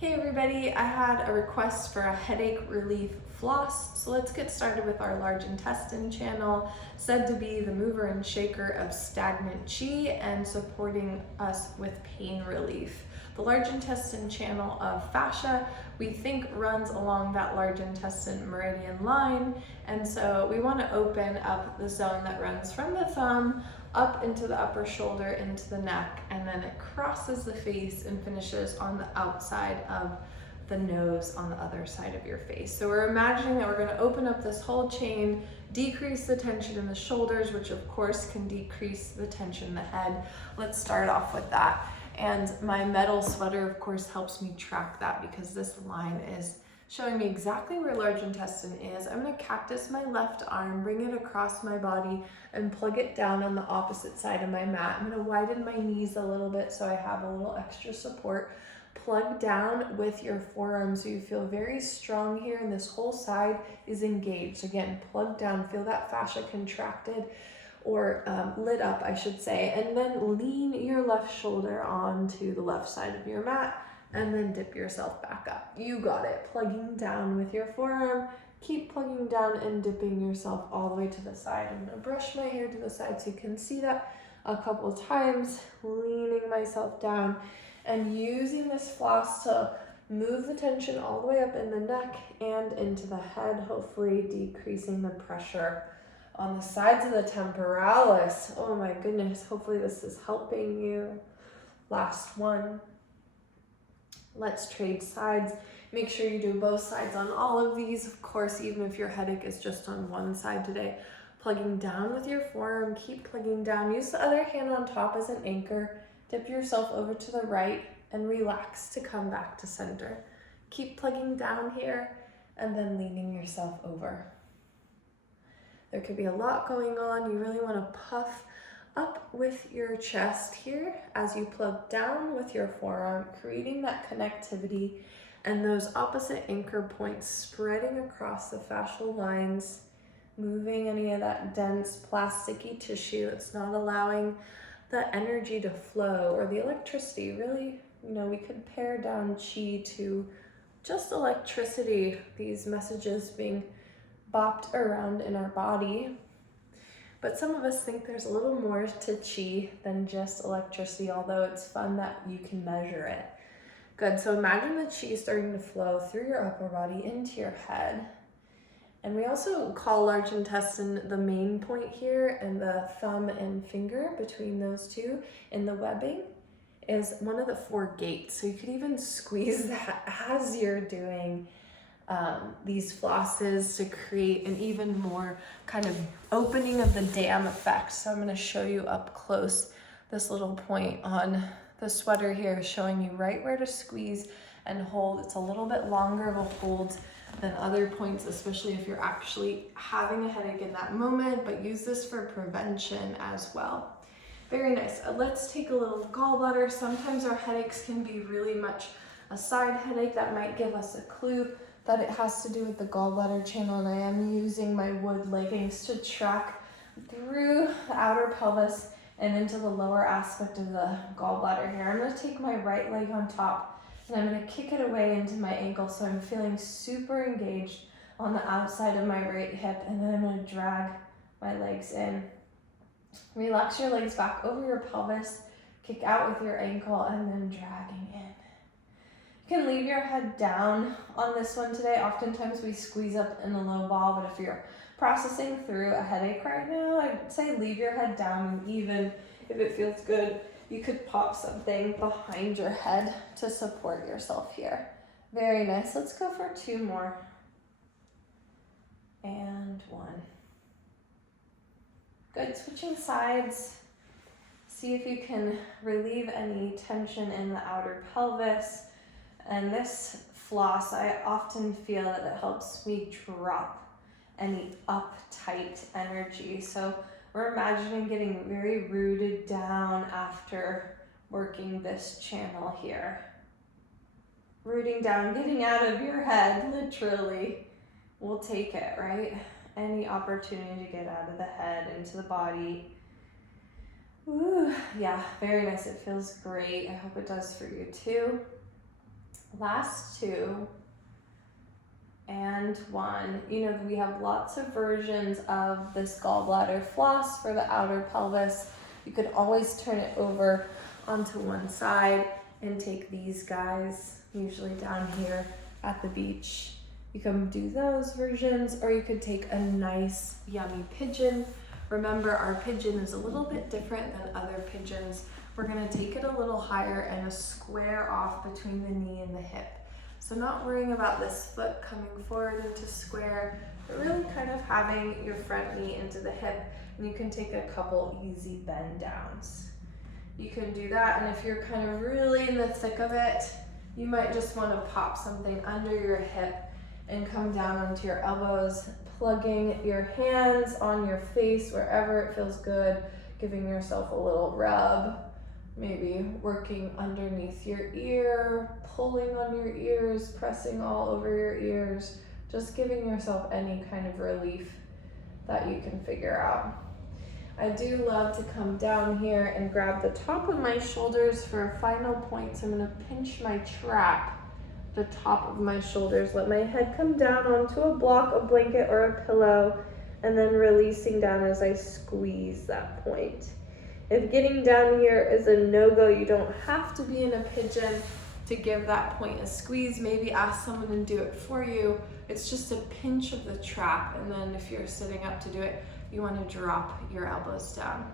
Hey everybody, I had a request for a headache relief floss, so let's get started with our large intestine channel, said to be the mover and shaker of stagnant qi and supporting us with pain relief. The large intestine channel of fascia, we think runs along that large intestine meridian line, and so we want to open up the zone that runs from the thumb up into the upper shoulder, into the neck, and then it crosses the face and finishes on the outside of the nose on the other side of your face. So we're imagining that we're going to open up this whole chain, decrease the tension in the shoulders, which of course can decrease the tension in the head. Let's start off with that. And my metal sweater, of course, helps me track that because this line is showing me exactly where large intestine is. I'm going to cactus my left arm, bring it across my body, and plug it down on the opposite side of my mat. I'm going to widen my knees a little bit so I have a little extra support. Plug down with your forearm so you feel very strong here, and this whole side is engaged. Again, plug down, feel that fascia contracted or lit up, I should say, and then lean your left shoulder onto the left side of your mat, and then dip yourself back up. You got it. Plugging down with your forearm, keep plugging down and dipping yourself all the way to the side. I'm gonna brush my hair to the side so you can see that a couple times, leaning myself down and using this floss to move the tension all the way up in the neck and into the head, hopefully decreasing the pressure on the sides of the temporalis. Oh my goodness, hopefully this is helping you. Last one. Let's trade sides. Make sure you do both sides on all of these. Of course, even if your headache is just on one side today, plugging down with your forearm, keep plugging down. Use the other hand on top as an anchor. Dip yourself over to the right and relax to come back to center. Keep plugging down here and then leaning yourself over. There could be a lot going on. You really want to puff up with your chest here as you plug down with your forearm, creating that connectivity and those opposite anchor points spreading across the fascial lines, moving any of that dense plasticky tissue that's not allowing the energy to flow or the electricity. Really, we could pare down qi to just electricity, these messages being bopped around in our body. But some of us think there's a little more to qi than just electricity, although it's fun that you can measure it. Good, so imagine the qi starting to flow through your upper body into your head. And we also call large intestine the main point here, and the thumb and finger between those two in the webbing is one of the 4 gates. So you could even squeeze that as you're doing these flosses to create an even more kind of opening of the dam effect. So I'm going to show you up close this little point on the sweater here, showing you right where to squeeze and hold. It's a little bit longer of a hold than other points, especially if you're actually having a headache in that moment, but use this for prevention as well. Very nice. Let's take a little gallbladder. Sometimes our headaches can be really much a side headache. That might give us a clue that it has to do with the gallbladder channel, and I am using my wood leggings to track through the outer pelvis and into the lower aspect of the gallbladder here. I'm going to take my right leg on top and I'm going to kick it away into my ankle so I'm feeling super engaged on the outside of my right hip, and then I'm going to drag my legs in. Relax your legs back over your pelvis, kick out with your ankle, and then dragging in. You can leave your head down on this one today. Oftentimes we squeeze up in a low ball, but if you're processing through a headache right now, I'd say leave your head down, and even if it feels good, you could pop something behind your head to support yourself here. Very nice. Let's go for 2 more. And 1. Good. Switching sides. See if you can relieve any tension in the outer pelvis. And this floss, I often feel that it helps me drop any uptight energy. So we're imagining getting very rooted down after working this channel here. Rooting down, getting out of your head, literally. We'll take it, right? Any opportunity to get out of the head, into the body. Ooh, yeah, very nice. It feels great. I hope it does for you too. Last two. And one. You know, we have lots of versions of this gallbladder floss for the outer pelvis. You could always turn it over onto one side and take these guys, usually down here at the beach. You can do those versions, or you could take a nice yummy pigeon. Remember, our pigeon is a little bit different than other pigeons. We're gonna take it a little higher and a square off between the knee and the hip. So not worrying about this foot coming forward into square, but really kind of having your front knee into the hip, and you can take a couple easy bend downs. You can do that, and if you're kind of really in the thick of it, you might just want to pop something under your hip and come down onto your elbows, plugging your hands on your face wherever it feels good, giving yourself a little rub. Maybe working underneath your ear, pulling on your ears, pressing all over your ears, just giving yourself any kind of relief that you can figure out. I do love to come down here and grab the top of my shoulders for a final point. So I'm gonna pinch my trap, the top of my shoulders, let my head come down onto a block, a blanket, or a pillow, and then releasing down as I squeeze that point. If getting down here is a no-go, you don't have to be in a pigeon to give that point a squeeze. Maybe ask someone to do it for you. It's just a pinch of the trap, and then if you're sitting up to do it, you want to drop your elbows down.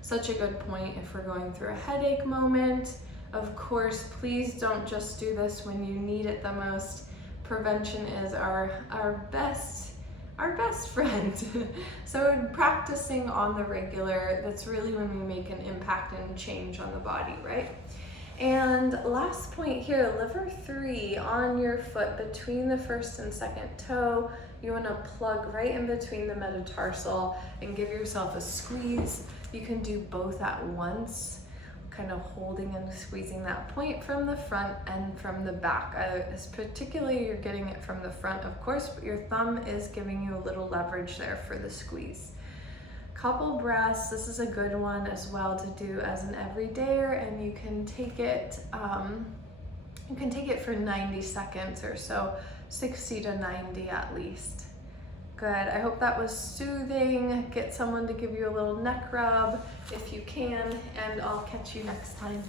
Such a good point if we're going through a headache moment. Of course, please don't just do this when you need it the most. Prevention is our best friend. So practicing on the regular, that's really when we make an impact and change on the body, right? And last point here, liver 3 on your foot between the first and second toe. You want to plug right in between the metatarsal and give yourself a squeeze. You can do both at once, kind of holding and squeezing that point from the front and from the back. Particularly you're getting it from the front, of course, but your thumb is giving you a little leverage there for the squeeze. Couple breaths. This is a good one as well to do as an everydayer, and you can take it for 90 seconds or so, 60 to 90 at least. Good. I hope that was soothing. Get someone to give you a little neck rub if you can, and I'll catch you next time.